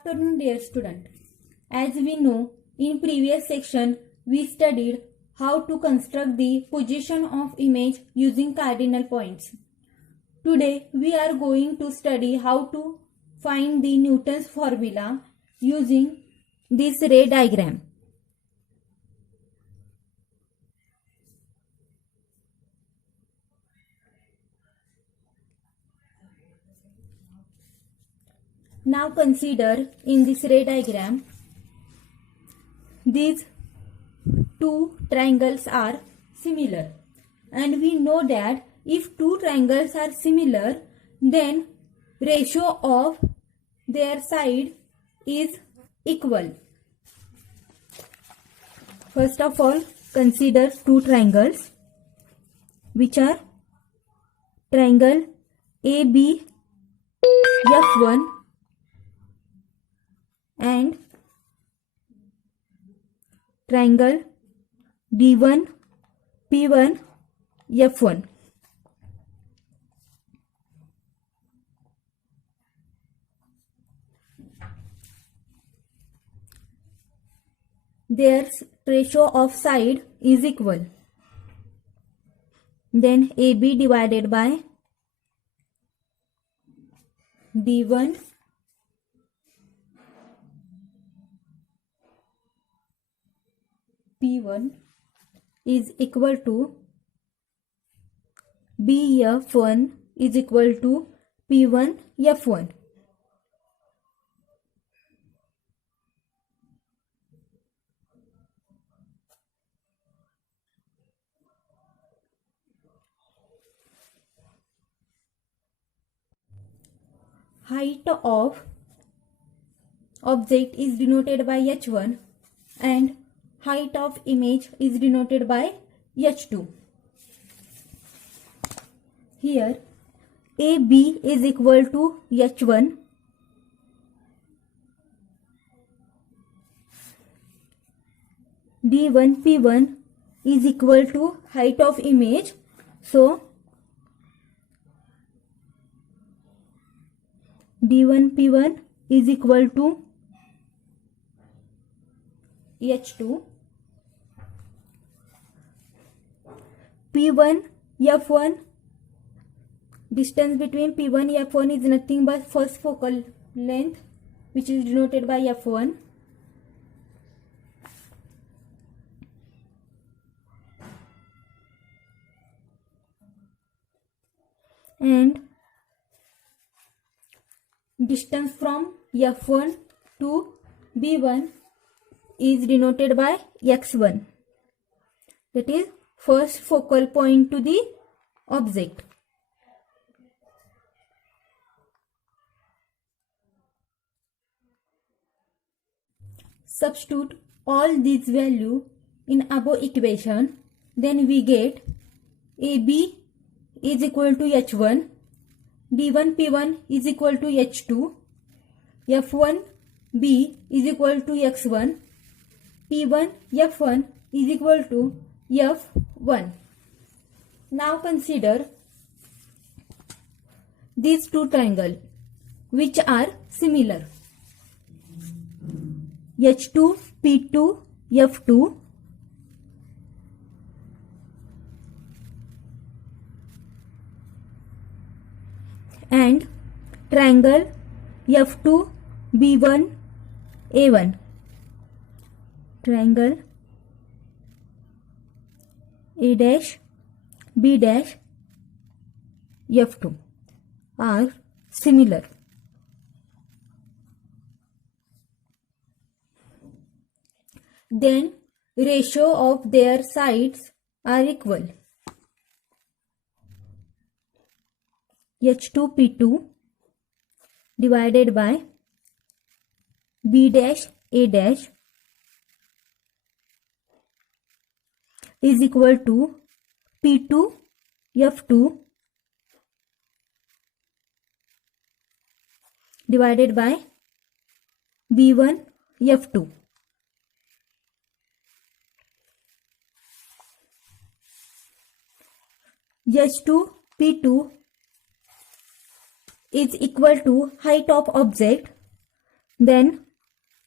Afternoon, dear student. As we know, in previous section we studied how to construct the position of image using cardinal points. Today we are going to study how to find the Newton's formula using this ray diagram. Now consider in this ray diagram, these two triangles are similar, and we know that if two triangles are similar, then ratio of their side is equal. First of all, consider two triangles which are triangle ABF1 and triangle D1P1F1. Their ratio of side is equal. Then AB divided by D1 P1 is equal to BF1 is equal to P1F1. Height of object is denoted by H1 and height of image is denoted by H2. Here AB is equal to H1, D1P1 is equal to height of image, so D1P1 is equal to H2. P1F1, distance between P1F1 is nothing but first focal length, which is denoted by F1. And distance from F1 to B1 is denoted by x1, that is first focal point to the object. Substitute all these values in above equation, then we get AB is equal to H1, D1P1 is equal to H2, F1B is equal to x1, P1F1 is equal to F1. Now consider these two triangles which are similar. H2, P2, F2. And triangle F2, B1, A1. Triangle A dash, B dash, F2 are similar. Then ratio of their sides are equal. H2 P2 divided by B dash A dash is equal to P2 F2 divided by B1 F2. H2 P2 is equal to height of object then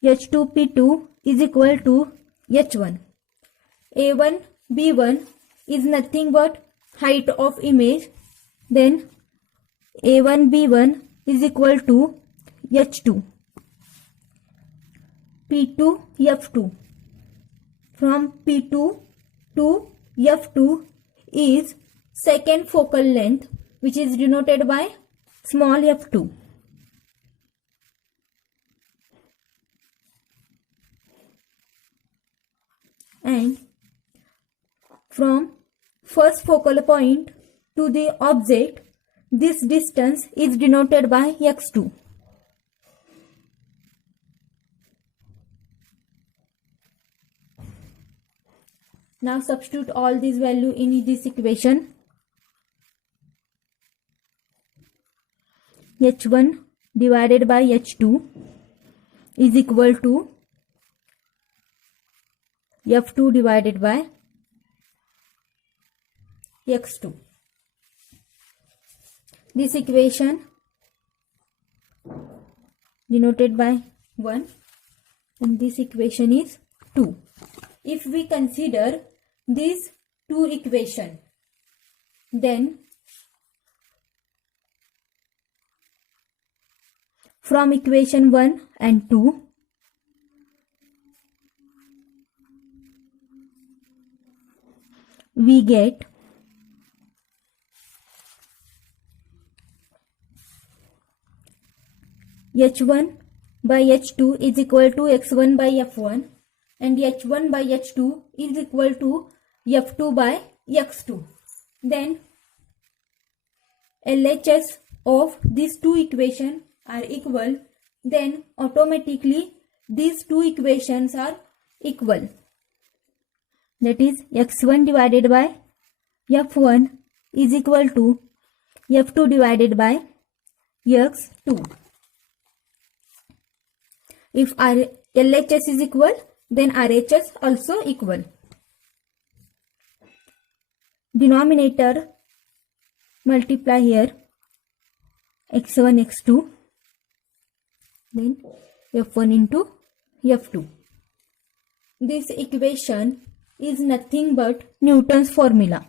H2P2 is equal to H1. A1 B1 is nothing but height of image, then A1 B1 is equal to H2. P2 F2. From P2 to F2 is second focal length, which is denoted by small f2. And from first focal point to the object, this distance is denoted by x2. Now substitute all these values in this equation. H1 divided by H2 is equal to F2 divided by X2. This equation denoted by 1 and this equation is 2. If we consider these two equations, then from equation 1 and 2, we get H1 by H2 is equal to X1 by F1 and H1 by H2 is equal to F2 by X2. Then LHS of these two equations are equal, then automatically these two equations are equal. That is X1 divided by F1 is equal to F2 divided by X2. If LHS is equal, then RHS also equal. Denominator multiply here x1 x2, then f1 into f2. This equation is nothing but Newton's formula.